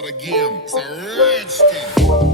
start again. It's a rich thing.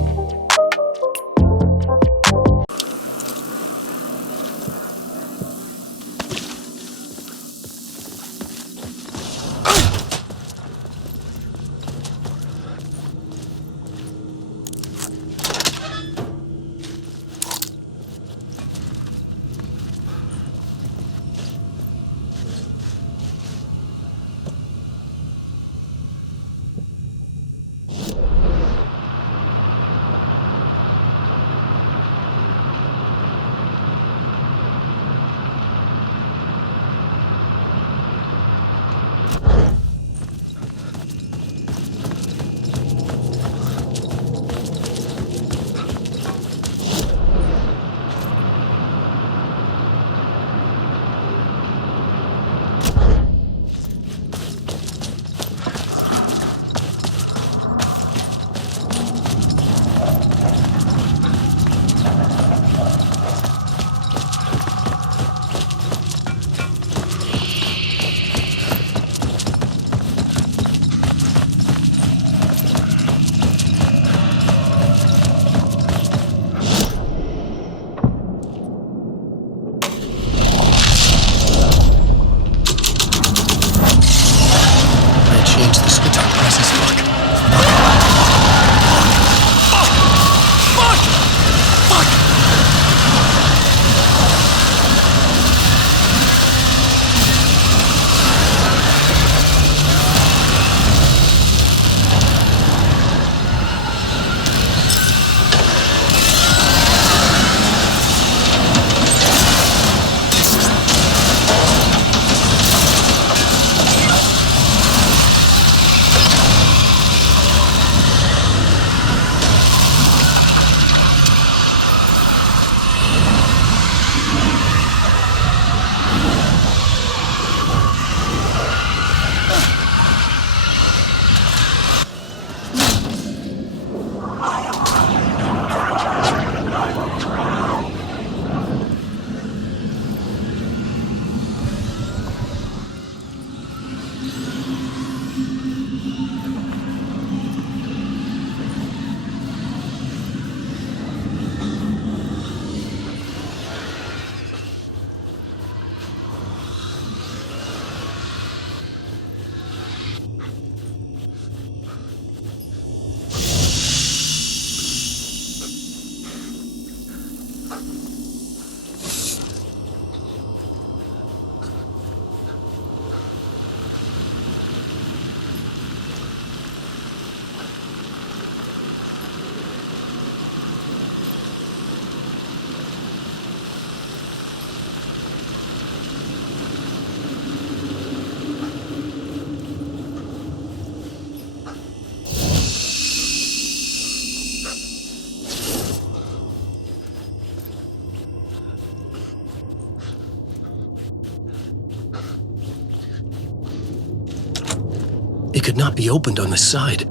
It could not be opened on the side.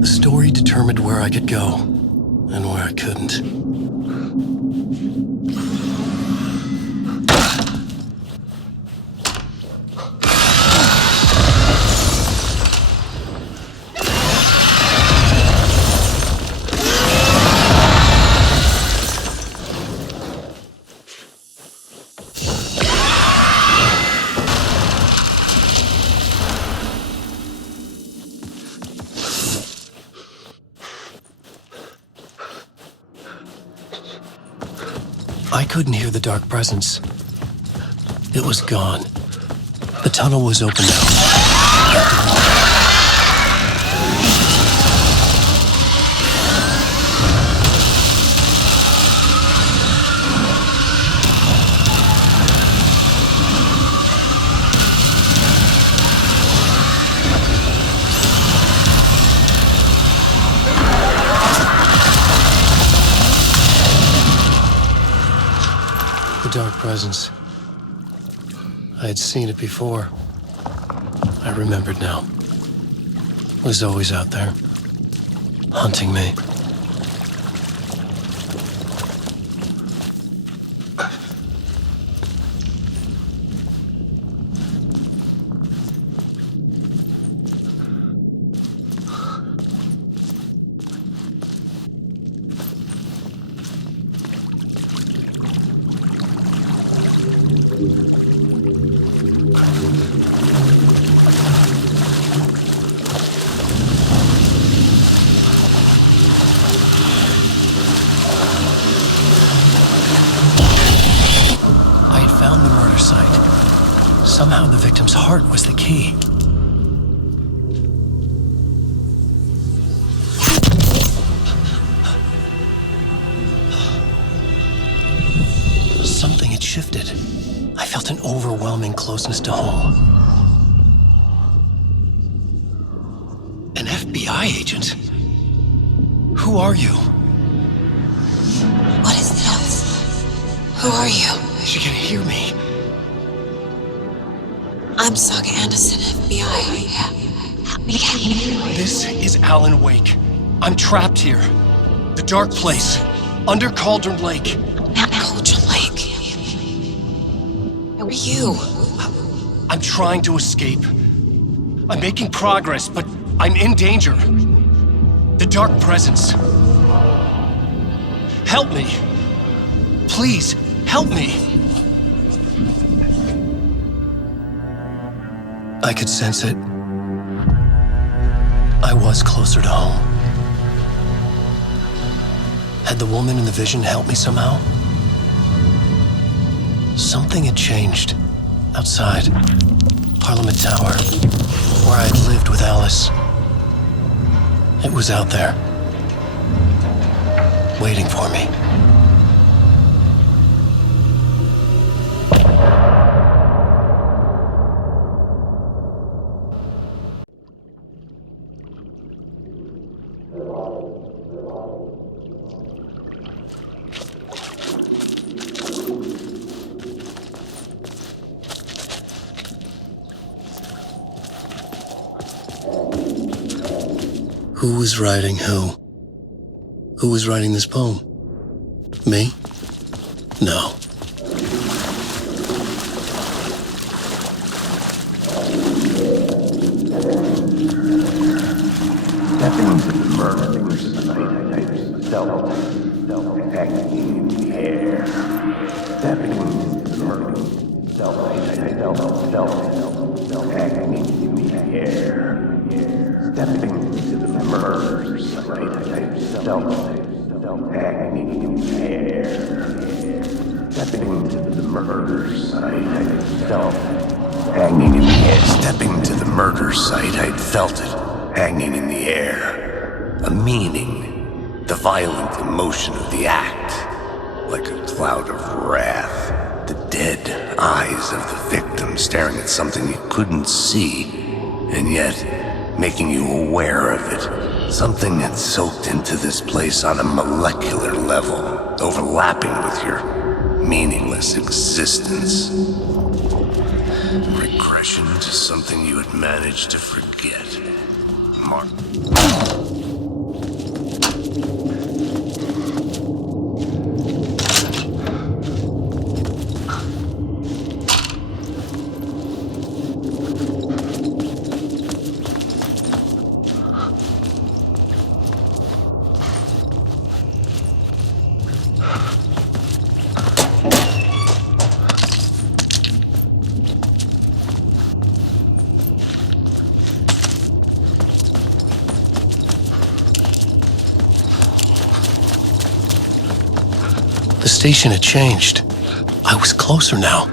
The story determined where I could go and where I couldn't. I couldn't hear the dark presence. It was gone. The tunnel was open now. The dark presence. I had seen it before. I remembered now. It was always out there, hunting me. Found the murder site. Somehow the victim's heart was the key. Something had shifted. I felt an overwhelming closeness to home. An FBI agent? Who are you? What is this? Who are you? She can hear me. I'm Saga Anderson, FBI. This is Alan Wake. I'm trapped here. The dark place. Under Cauldron Lake. At Cauldron Lake. Who are you? I'm trying to escape. I'm making progress, but I'm in danger. The dark presence. Help me. Please, help me. I could sense it. I was closer to home. Had the woman in the vision helped me somehow? Something had changed. Outside. Parliament Tower. Where I'd lived with Alice. It was out there. Waiting for me. Who was writing who? Who was writing this poem? Me? No. Stepping into the murderer's night, self-hanging in the air. Stepping into the murderer's self-hanging in the air. Stepping into the murderer's night, self-hanging in the air. Stepping into the murderer's night, self-hanging in the air. Stepping into the murder site, I'd felt it. Hanging in the air, a meaning, the violent emotion of the act, like a cloud of wrath, the dead eyes of the victim staring at something you couldn't see, and yet making you aware of it, something that soaked into this place on a molecular level, overlapping with your meaningless existence. Regression to something you had managed to forget. Mark. station had changed. I was closer now.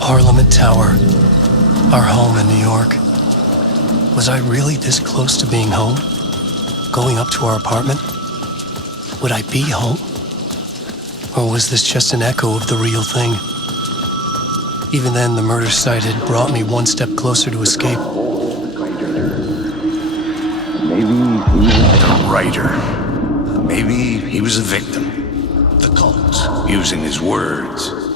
Parliament Tower, our home in New York. Was I really this close to being home? Going up to our apartment? Would I be home? Or was this just an echo of the real thing? Even then, the murder site had brought me one step closer to escape. Maybe he was A writer. Maybe he was a victim. The cult, using his words. Or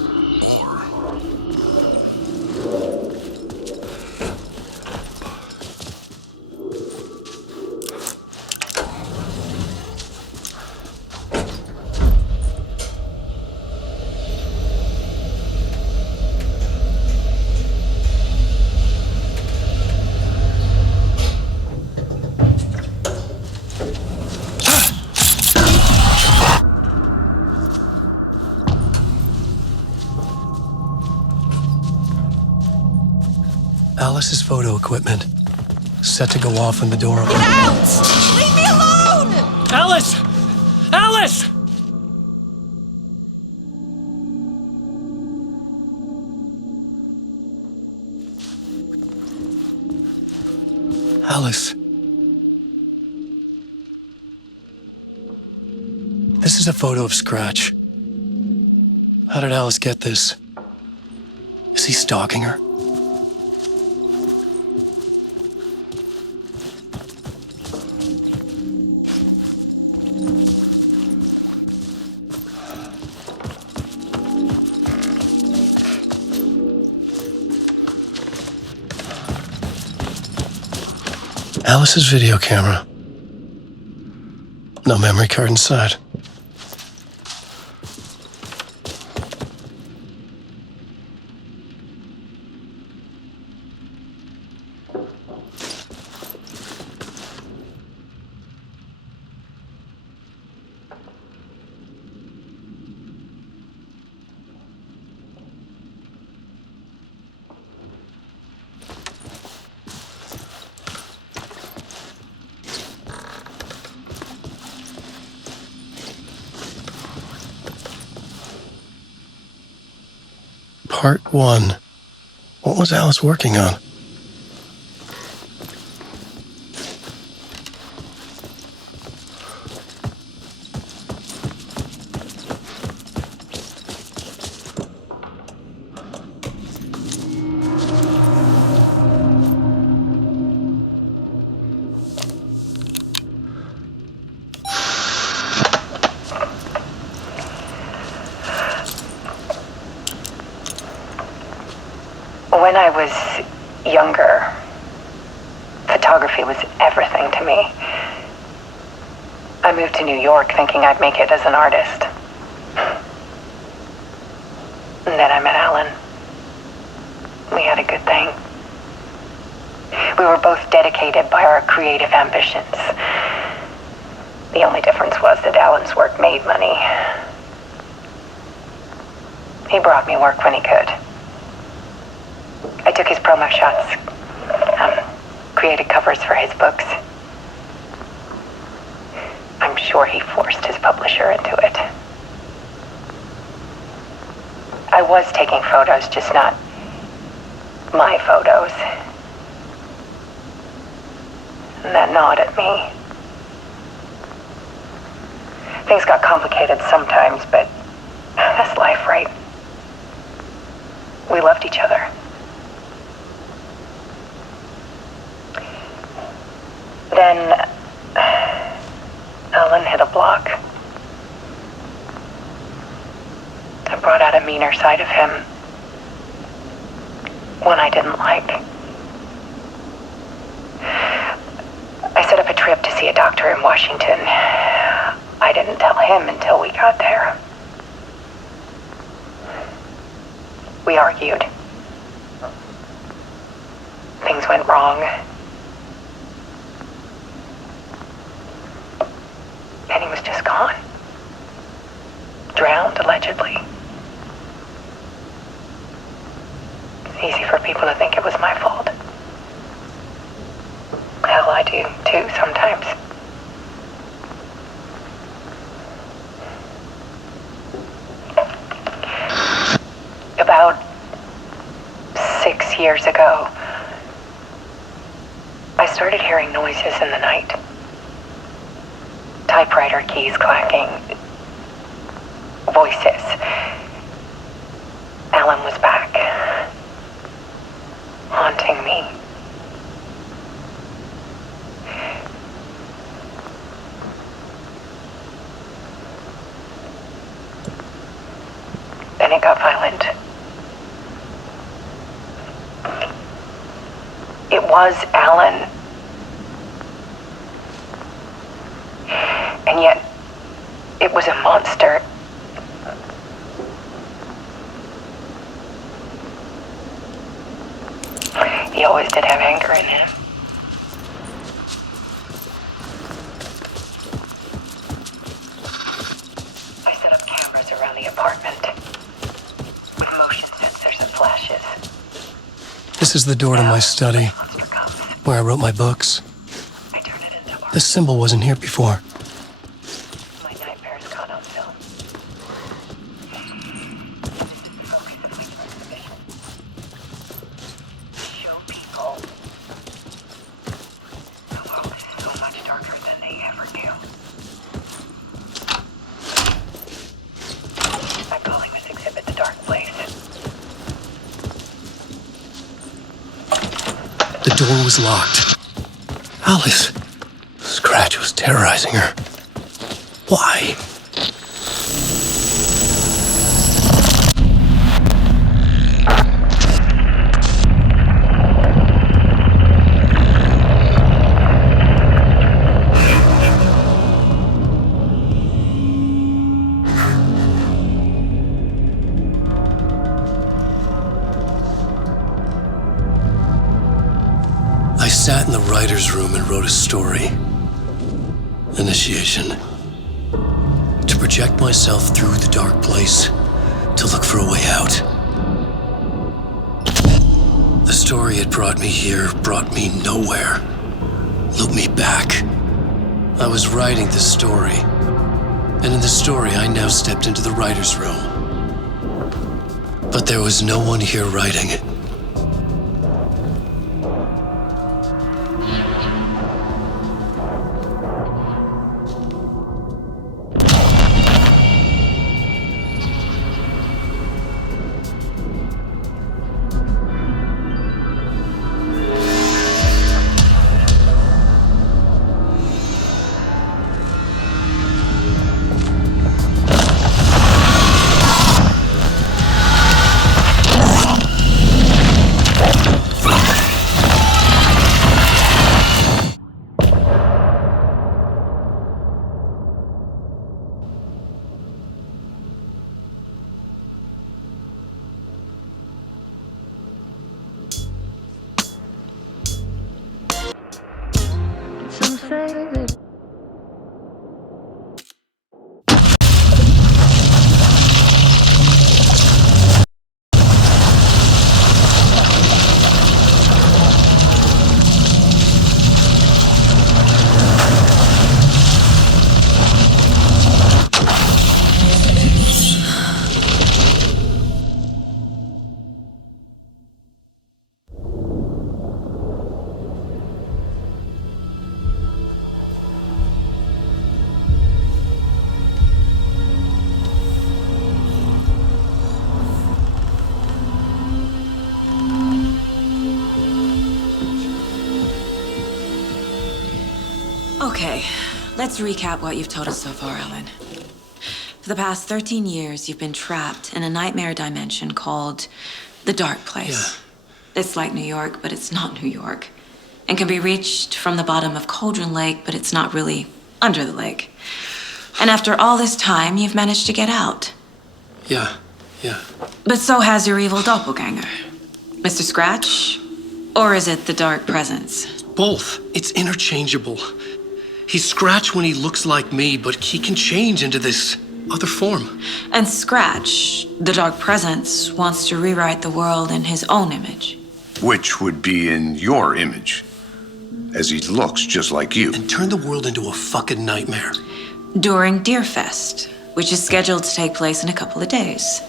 Alice's photo equipment, set to go off when the door opened. Out! Leave me alone! Alice! Alice! Alice. This is a photo of Scratch. How did Alice get this? Is he stalking her? Alice's video camera. No memory card inside. Part 1. What was Alice working on? When I was younger, photography was everything to me. I moved to New York thinking I'd make it as an artist. And then I met Alan. We had a good thing. We were both dedicated by our creative ambitions. The only difference was that Alan's work made money. He brought me work when he could. I took his promo shots, created covers for his books. I'm sure he forced his publisher into it. I was taking photos, just not my photos. And that gnawed at me. Things got complicated sometimes, but that's life, right? We loved each other. Then Alan hit a block. I brought out a meaner side of him. One I didn't like. I set up a trip to see a doctor in Washington. I didn't tell him until we got there. We argued. Things went wrong. And he was just gone. drowned, allegedly. It's easy for people to think it was my fault. Hell, I do, too, sometimes. About 6 years ago, I started hearing noises in the night. Typewriter keys clacking. Voices. Alan was back. Haunting me. Then it got violent. It was Alan. And yet, it was a monster. He always did have anger in him. I set up cameras around the apartment with motion sensors and flashes. This is the door to my study, Monster comes. where I wrote my books. I turn it into art. This symbol wasn't here before. My nightmares caught on film. Focus of my exhibition. Show people the world is so much darker than they ever knew. I'm calling this exhibit The Dark Place. The door was locked. Alice. Scratch was terrorizing her. Why? I sat in the writer's room and wrote a story. Initiation. To project myself through the dark place, to look for a way out. The story had brought me here, brought me nowhere, looped me back. I was writing the story, and in the story I now stepped into the writer's room. But there was no one here writing it. Okay, let's recap what you've told us so far, Alan. For the past 13 years, you've been trapped in a nightmare dimension called the Dark Place. Yeah. It's like New York, but it's not New York. And can be reached from the bottom of Cauldron Lake, but it's not really under the lake. And after all this time, you've managed to get out. Yeah. But so has your evil doppelganger. Mr. Scratch? Or is it the Dark Presence? Both. It's interchangeable. He's Scratch when he looks like me, but he can change into this other form. And Scratch, the dark presence, wants to rewrite the world in his own image. Which would be in your image, as he looks just like you. And turn the world into a fucking nightmare. During Deerfest, which is scheduled to take place in a couple of days.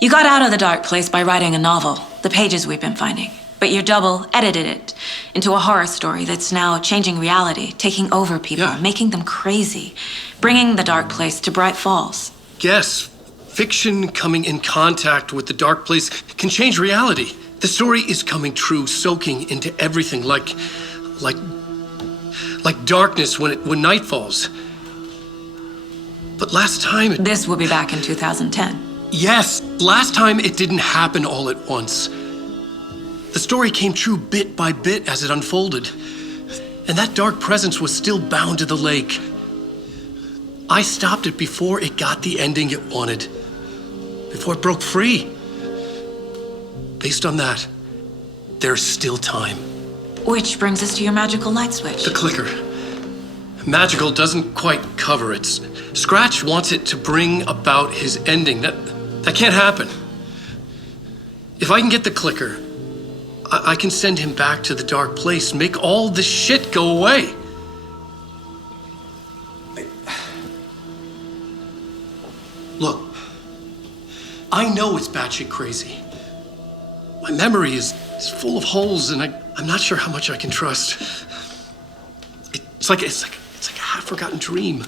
You got out of the dark place by writing a novel, the pages we've been finding. But your double edited it into a horror story that's now changing reality, taking over people, making them crazy, bringing the dark place to Bright Falls. Yes, fiction coming in contact with the dark place can change reality. The story is coming true, soaking into everything like darkness when night falls. But last time... This will be back in 2010. Yes, last time it didn't happen all at once. The story came true bit by bit as it unfolded. And that dark presence was still bound to the lake. I stopped it before it got the ending it wanted. Before it broke free. Based on that, there's still time. Which brings us to your magical light switch. The clicker. Magical doesn't quite cover it. Scratch wants it to bring about his ending. That can't happen. If I can get the clicker, I can send him back to the dark place, make all this shit go away. Look, I know it's batshit crazy. My memory is full of holes, and I'm not sure how much I can trust. It's like a half-forgotten dream.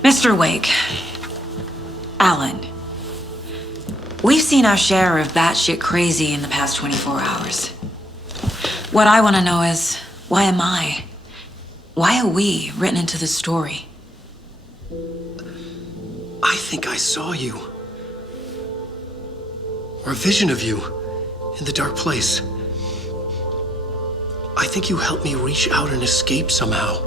Mr. Wake, Alan, we've seen our share of batshit crazy in the past 24 hours. What I want to know is, why am I? Why are we written into the story? I think I saw you. Or a vision of you in the dark place. I think you helped me reach out and escape somehow.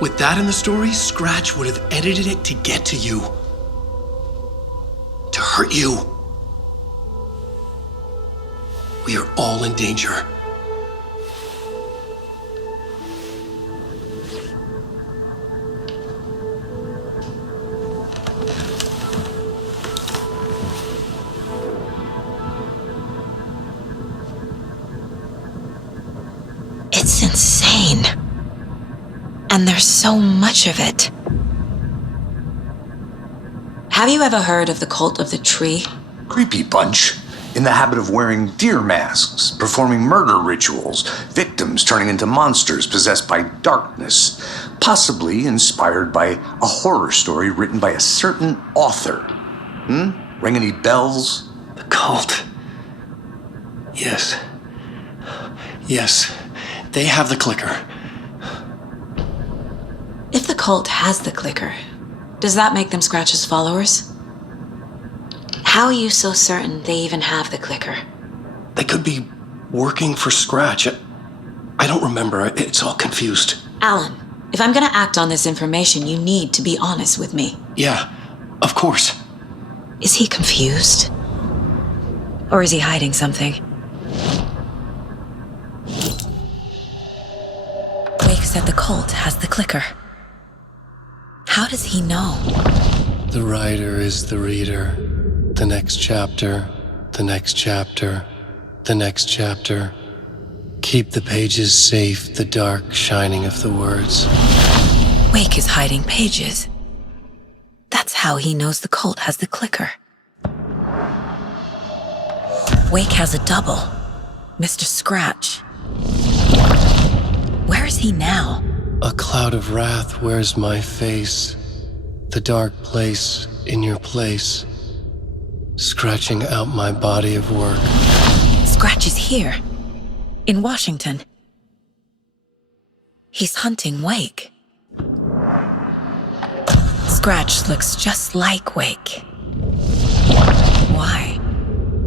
With that in the story, Scratch would have edited it to get to you. To hurt you. We are all in danger. It's insane. And there's so much of it. Have you ever heard of the cult of the tree? Creepy bunch. In the habit of wearing deer masks, performing murder rituals, victims turning into monsters possessed by darkness, possibly inspired by a horror story written by a certain author. Ring any bells? The cult. Yes. Yes. They have the clicker. If the cult has the clicker, does that make them Scratch's followers? How are you so certain they even have the clicker? They could be working for Scratch. I don't remember. It's all confused. Alan, if I'm gonna act on this information, you need to be honest with me. Yeah, of course. Is he confused? Or is he hiding something? Wake said the cult has the clicker. How does he know? The writer is the reader. The next chapter, the next chapter, the next chapter. Keep the pages safe, the dark shining of the words. Wake is hiding pages. That's how he knows the cult has the clicker. Wake has a double, Mr. Scratch. Where is he now? A cloud of wrath wears my face, the dark place in your place, scratching out my body of work. Scratch is here, in Washington. He's hunting Wake. Scratch looks just like Wake. Why?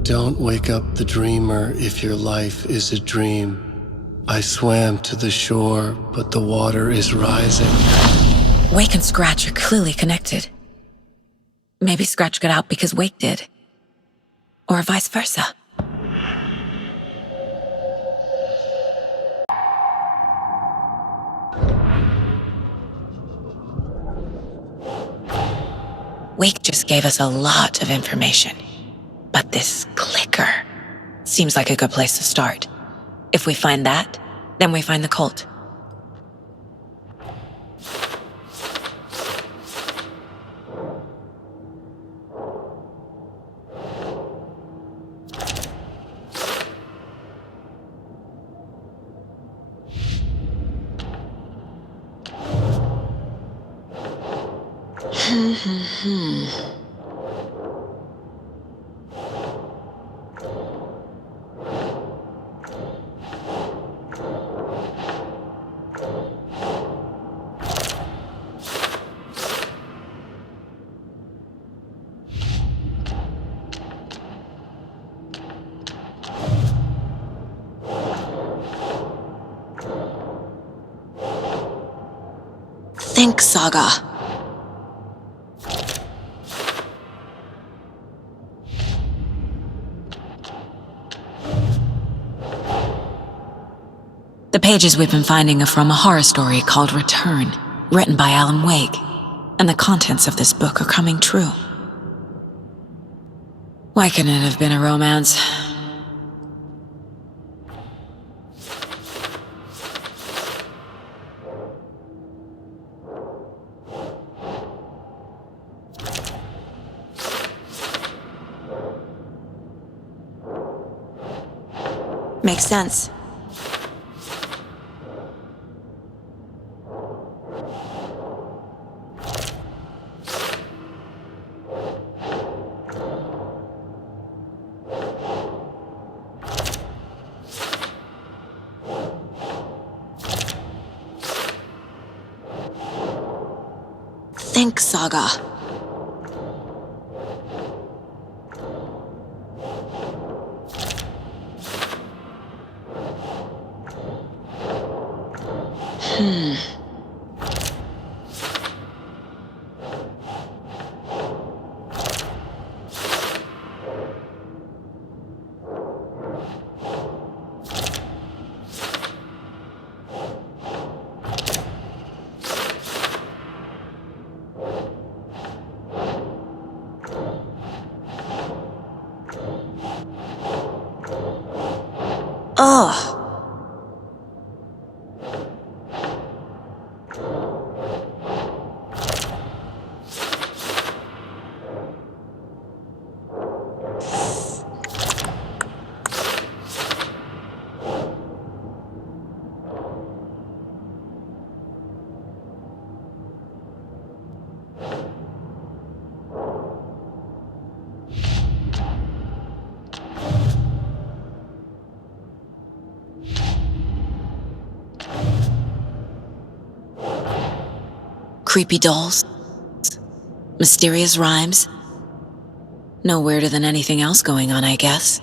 Don't wake up the dreamer if your life is a dream. I swam to the shore, but the water is rising. Wake and Scratch are clearly connected. Maybe Scratch got out because Wake did. Or vice versa. Wake just gave us a lot of information. But this clicker seems like a good place to start. If we find that, then we find the cult. Think Saga. The pages we've been finding are from a horror story called Return, written by Alan Wake, and the contents of this book are coming true. Why couldn't it have been a romance? Makes sense. Think Saga. Ugh. Creepy dolls. Mysterious rhymes. No weirder than anything else going on, I guess.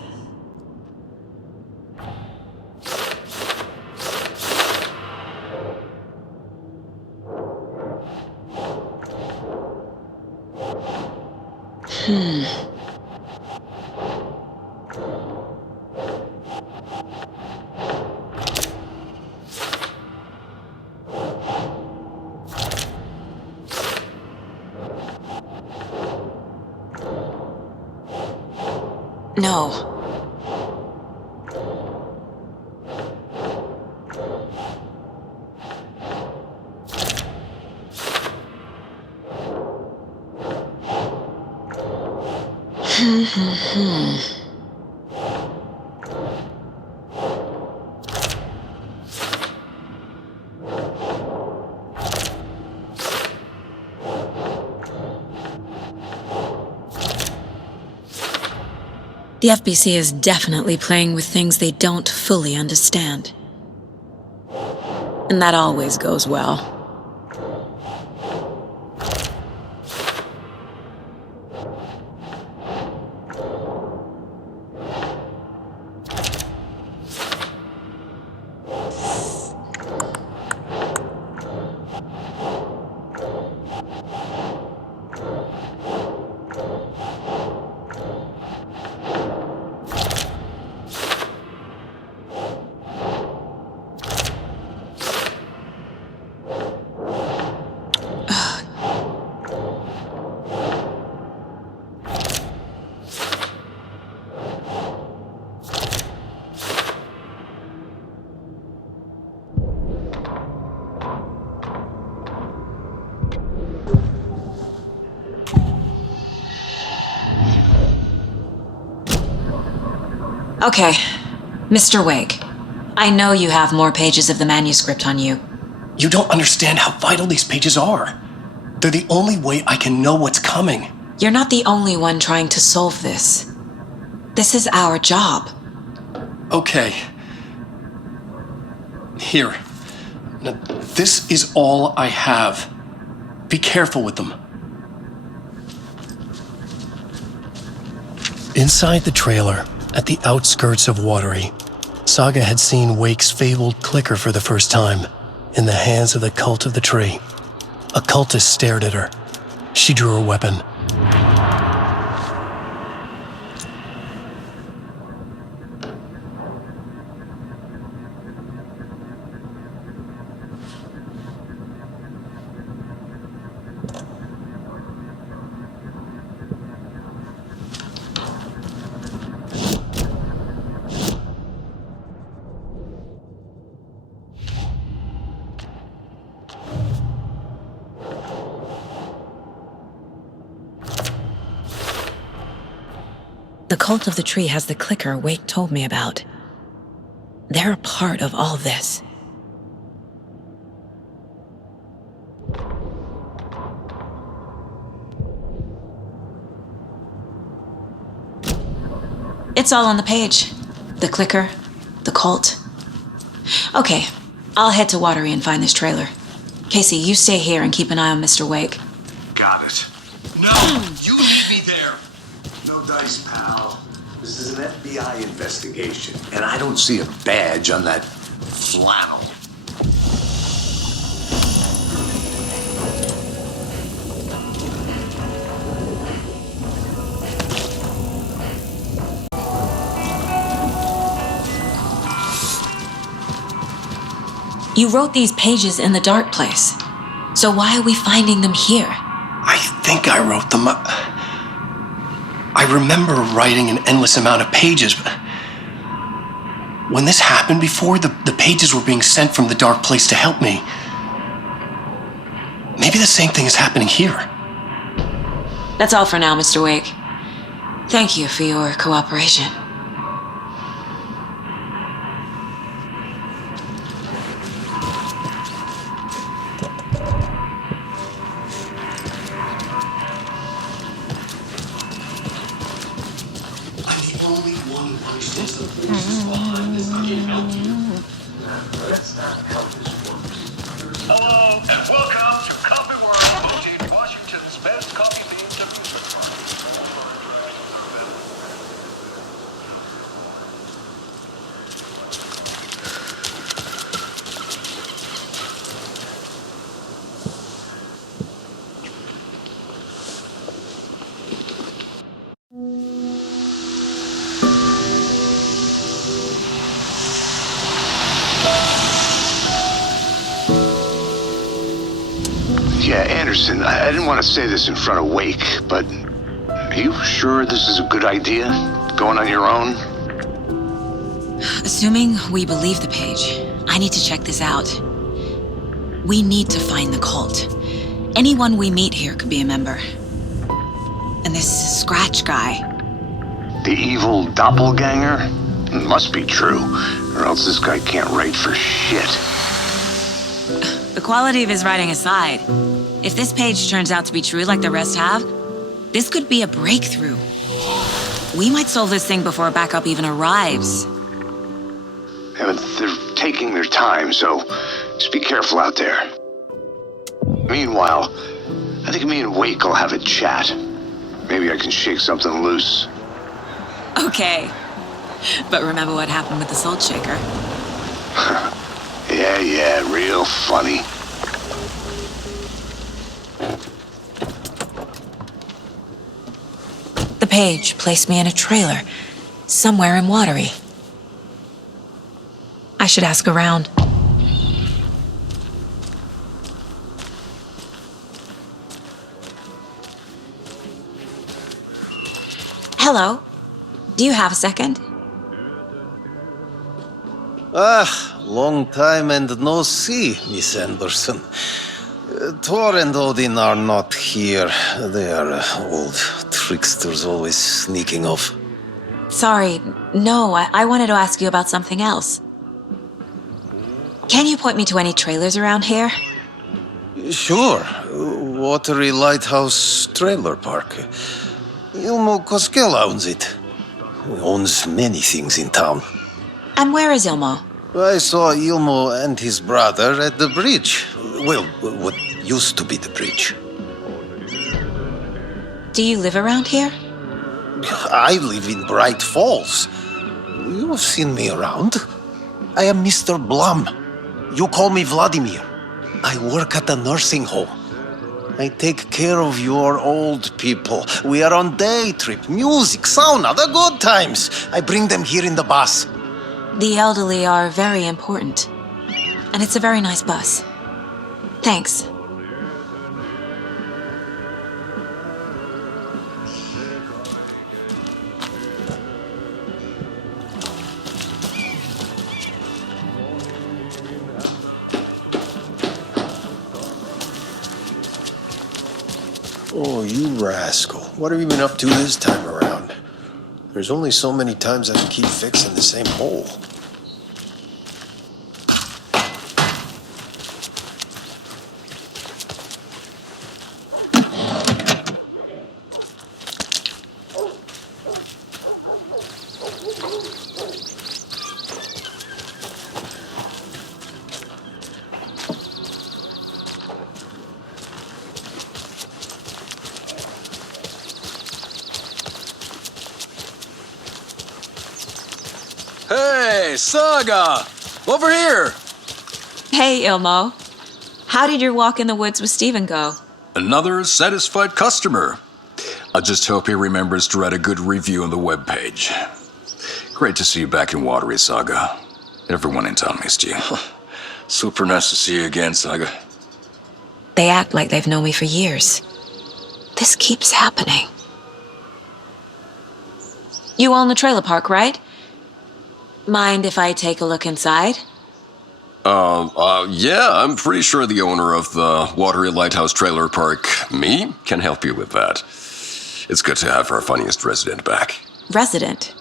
No. The FBC is definitely playing with things they don't fully understand. And that always goes well. Okay, Mr. Wake. I know you have more pages of the manuscript on you. You don't understand how vital these pages are. They're the only way I can know what's coming. You're not the only one trying to solve this. This is our job. Okay. Here. Now, this is all I have. Be careful with them. Inside the trailer, at the outskirts of Watery, Saga had seen Wake's fabled clicker for the first time, in the hands of the Cult of the Tree. A cultist stared at her. She drew her weapon. The Cult of the Tree has the clicker Wake told me about. They're a part of all this. It's all on the page. The clicker, the cult. Okay, I'll head to Watery and find this trailer. Casey, you stay here and keep an eye on Mr. Wake. Got it. No! You leave me there! No dice, pal. This is an FBI investigation, and I don't see a badge on that flannel. You wrote these pages in the dark place. So why are we finding them here? I think I wrote them. I remember writing an endless amount of pages, but when this happened before, the pages were being sent from the dark place to help me. Maybe the same thing is happening here. That's all for now, Mr. Wake. Thank you for your cooperation. Hello, and welcome to Coffee World, voted Washington's best coffee bean producer. Yeah, Anderson, I didn't want to say this in front of Wake, but are you sure this is a good idea? Going on your own? Assuming we believe the page, I need to check this out. We need to find the cult. Anyone we meet here could be a member. And this Scratch guy. The evil doppelganger? Must be true, or else this guy can't write for shit. The quality of his writing aside, if this page turns out to be true like the rest have, this could be a breakthrough. We might solve this thing before backup even arrives. Yeah, but they're taking their time, so just be careful out there. Meanwhile, I think me and Wake will have a chat. Maybe I can shake something loose. Okay. But remember what happened with the salt shaker? Yeah, real funny. The page placed me in a trailer, somewhere in Watery. I should ask around. Hello. Do you have a second? Long time and no see, Miss Anderson. Thor and Odin are not here. They are old tricksters always sneaking off. Sorry, no, I wanted to ask you about something else. Can you point me to any trailers around here? Sure. Watery Lighthouse Trailer Park. Ilmo Koskela owns it. He owns many things in town. And where is Ilmo? I saw Ilmo and his brother at the bridge. Well, what used to be the bridge. Do you live around here? I live in Bright Falls. You have seen me around. I am Mr. Blum. You call me Vladimir. I work at a nursing home. I take care of your old people. We are on day trip, music, sauna, the good times. I bring them here in the bus. The elderly are very important. And it's a very nice bus. Thanks. Oh, you rascal. What have you been up to this time around? There's only so many times I can keep fixing the same hole. Hey, Saga! Over here! Hey, Ilmo. How did your walk in the woods with Steven go? Another satisfied customer. I just hope he remembers to write a good review on the webpage. Great to see you back in Watery, Saga. Everyone in town missed you. Super nice to see you again, Saga. They act like they've known me for years. This keeps happening. You own the trailer park, right? Mind if I take a look inside? Yeah, I'm pretty sure the owner of the Watery Lighthouse Trailer Park, me, can help you with that. It's good to have our funniest resident back. Resident?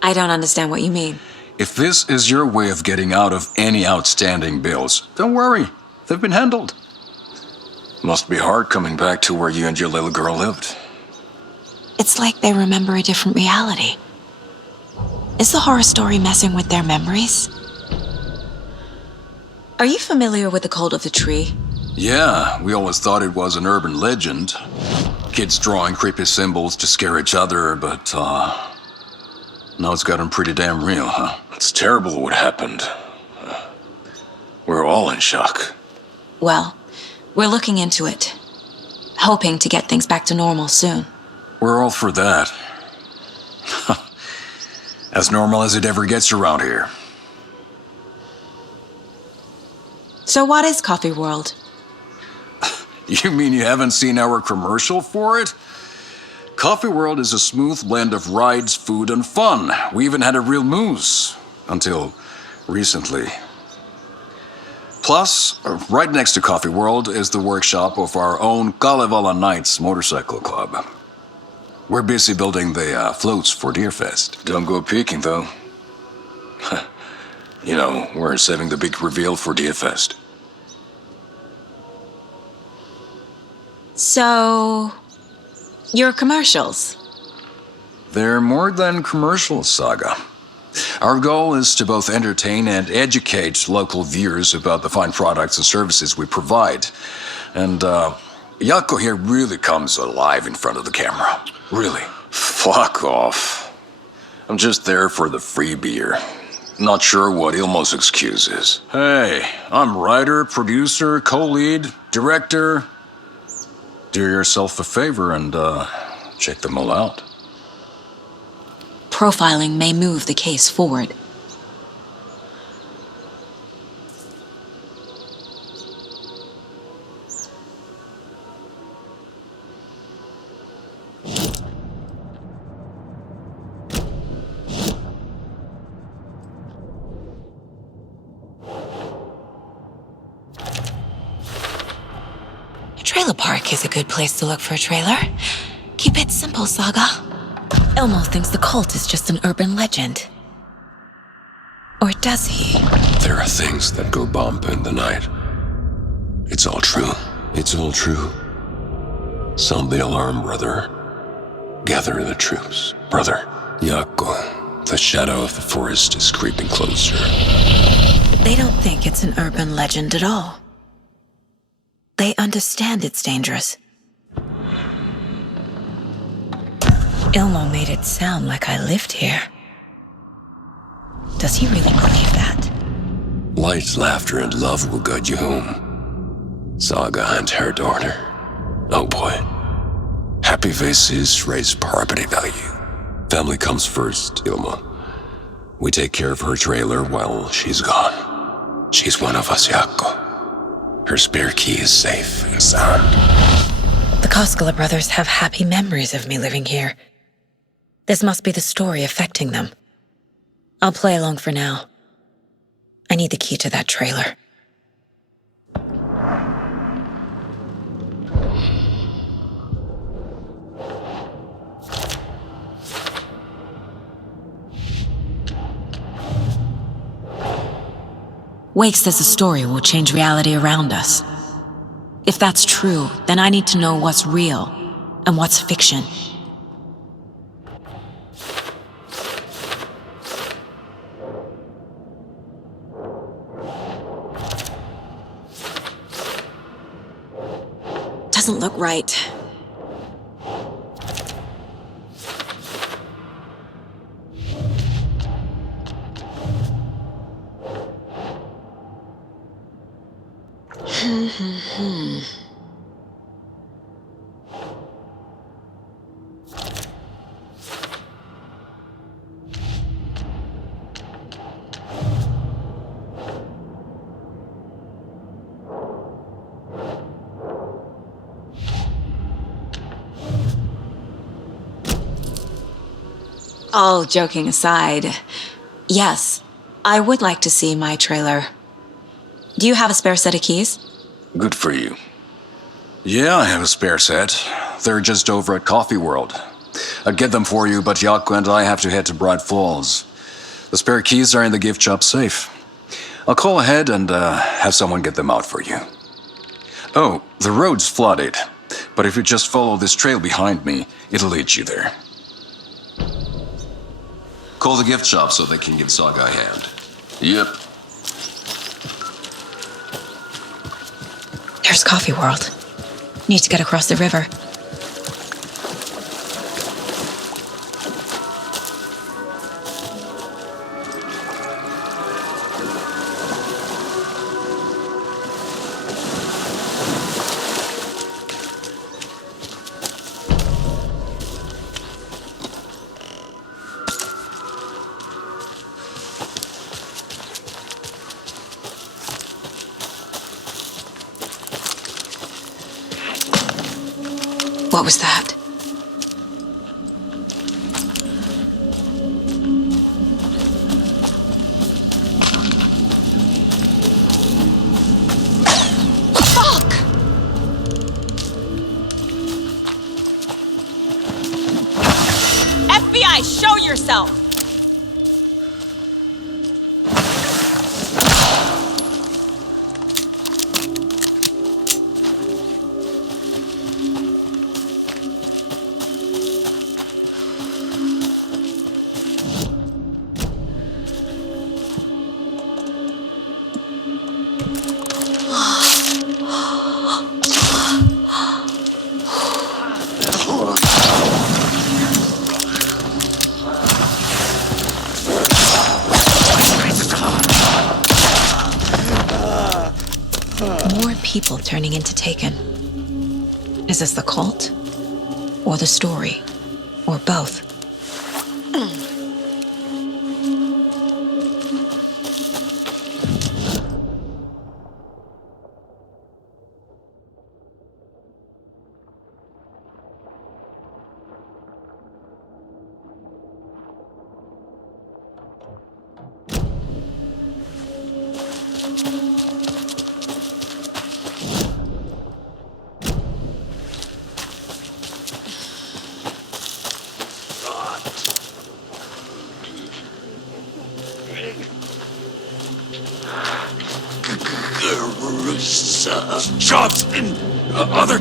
I don't understand what you mean. If this is your way of getting out of any outstanding bills, don't worry. They've been handled. Must be hard coming back to where you and your little girl lived. It's like they remember a different reality. Is the horror story messing with their memories? Are you familiar with the cult of the tree? Yeah, we always thought it was an urban legend. Kids drawing creepy symbols to scare each other, but, now it's gotten pretty damn real, huh? It's terrible what happened. We're all in shock. Well, we're looking into it. Hoping to get things back to normal soon. We're all for that. As normal as it ever gets around here. So what is Coffee World? You mean you haven't seen our commercial for it? Coffee World is a smooth blend of rides, food, and fun. We even had a real moose. Until recently. Plus, right next to Coffee World is the workshop of our own Kalevala Knights Motorcycle Club. We're busy building the floats for Deerfest. Don't go peeking, though. You know, we're saving the big reveal for Deerfest. So, your commercials? They're more than commercials, Saga. Our goal is to both entertain and educate local viewers about the fine products and services we provide. And, Jaakko here really comes alive in front of the camera. Really. Fuck off. I'm just there for the free beer. Not sure what Ilmo's excuse is. Hey, I'm writer, producer, co-lead, director. Do yourself a favor and, check them all out. Profiling may move the case forward. A trailer park is a good place to look for a trailer. Keep it simple, Saga. Elmo thinks the cult is just an urban legend. Or does he? There are things that go bump in the night. It's all true. It's all true. Sound the alarm, brother. Gather the troops, brother. Yako, the shadow of the forest is creeping closer. They don't think it's an urban legend at all. They understand it's dangerous. Ilmo made it sound like I lived here. Does he really believe that? Light, laughter, and love will guide you home. Saga and her daughter. Oh boy. Happy faces raise property value. Family comes first, Ilma. We take care of her trailer while she's gone. She's one of us, Yako. Her spare key is safe and sound. The Koskela brothers have happy memories of me living here. This must be the story affecting them. I'll play along for now. I need the key to that trailer. Wake says the story will change reality around us. If that's true, then I need to know what's real and what's fiction. Doesn't look right. All joking aside, yes, I would like to see my trailer. Do you have a spare set of keys? Good for you. Yeah, I have a spare set. They're just over at Coffee World. I'd get them for you, but Yako and I have to head to Bright Falls. The spare keys are in the gift shop safe. I'll call ahead and have someone get them out for you. Oh, the road's flooded, but if you just follow this trail behind me, it'll lead you there. Call the gift shop so they can give Saga a hand. Yep. Here's Coffee World. Need to get across the river. What was that? Fuck! FBI, show yourself! More people turning into Taken. Is this the cult? Or the story? Or both? in other...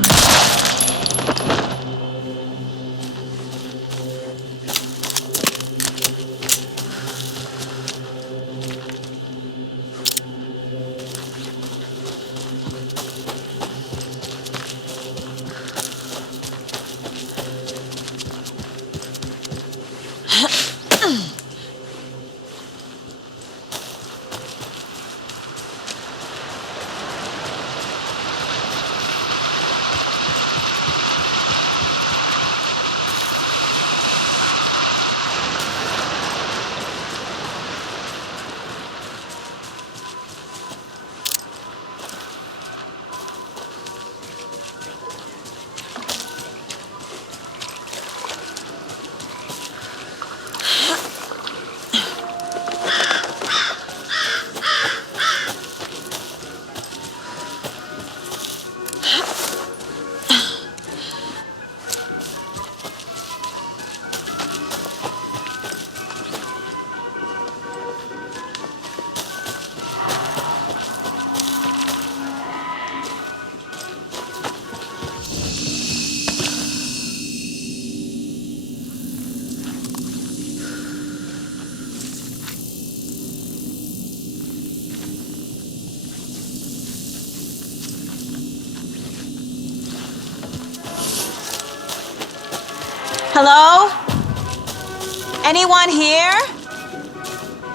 Hello? Anyone here?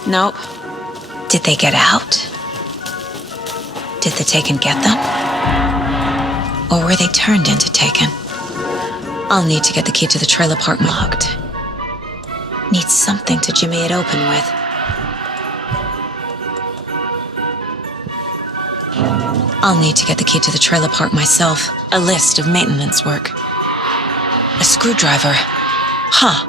Nope. Did they get out? Did the Taken get them? Or were they turned into Taken? I'll need to get the key to the trailer park locked. Need something to jimmy it open with. I'll need to get the key to the trailer park myself. A list of maintenance work. A screwdriver. Huh.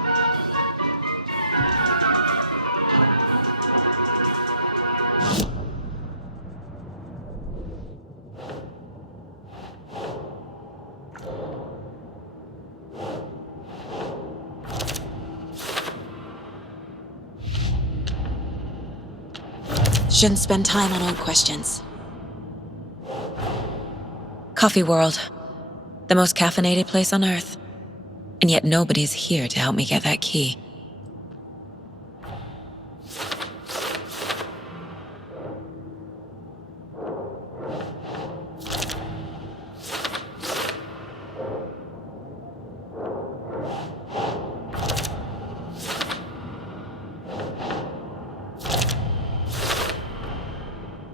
Shouldn't spend time on old questions. Coffee World. The most caffeinated place on Earth. And yet nobody's here to help me get that key.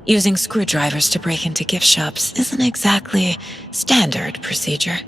Using screwdrivers to break into gift shops isn't exactly standard procedure.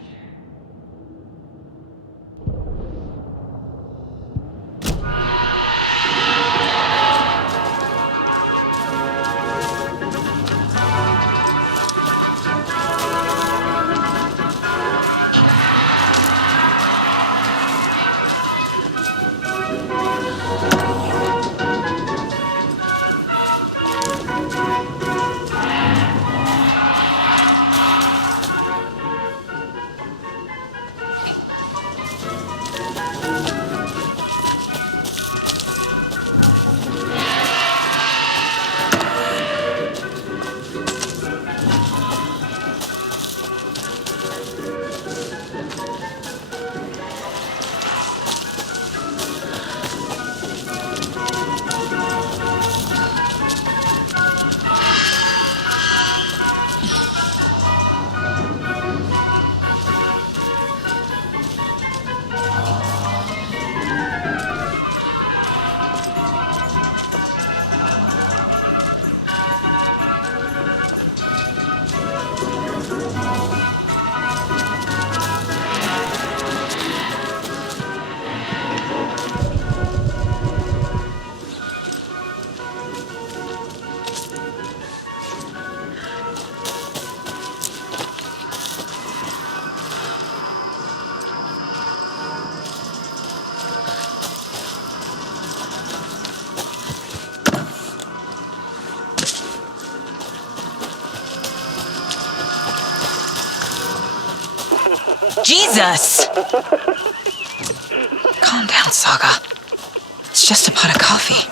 Jesus! Calm down, Saga. It's just a pot of coffee.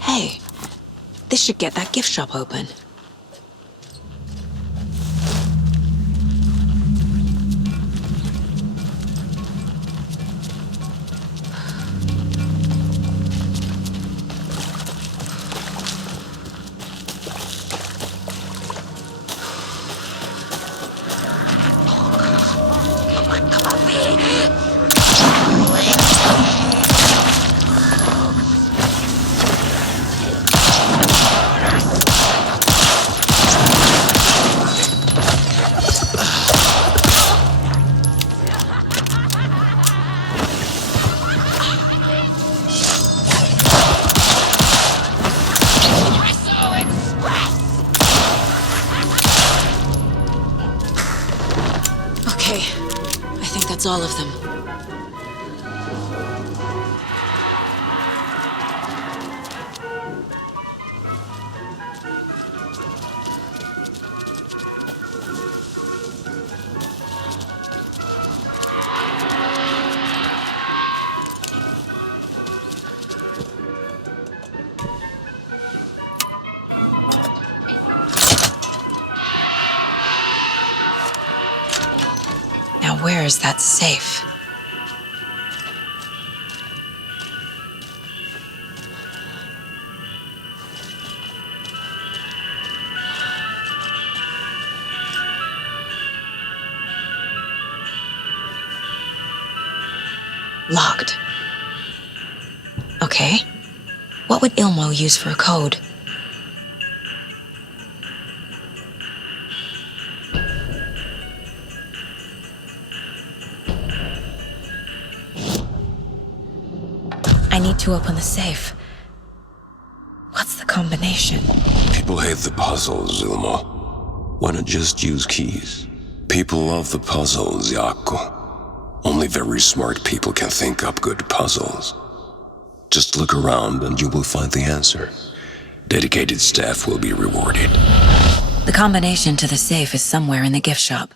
Hey, this should get that gift shop open. Okay, I think that's all of them. Now where is that safe? Locked. Okay. What would Ilmo use for a code? I need to open the safe. What's the combination? People hate the puzzles, Ilmo. Why not just use keys? People love the puzzles, Jaakko. Only very smart people can think up good puzzles. Just look around and you will find the answer. Dedicated staff will be rewarded. The combination to the safe is somewhere in the gift shop.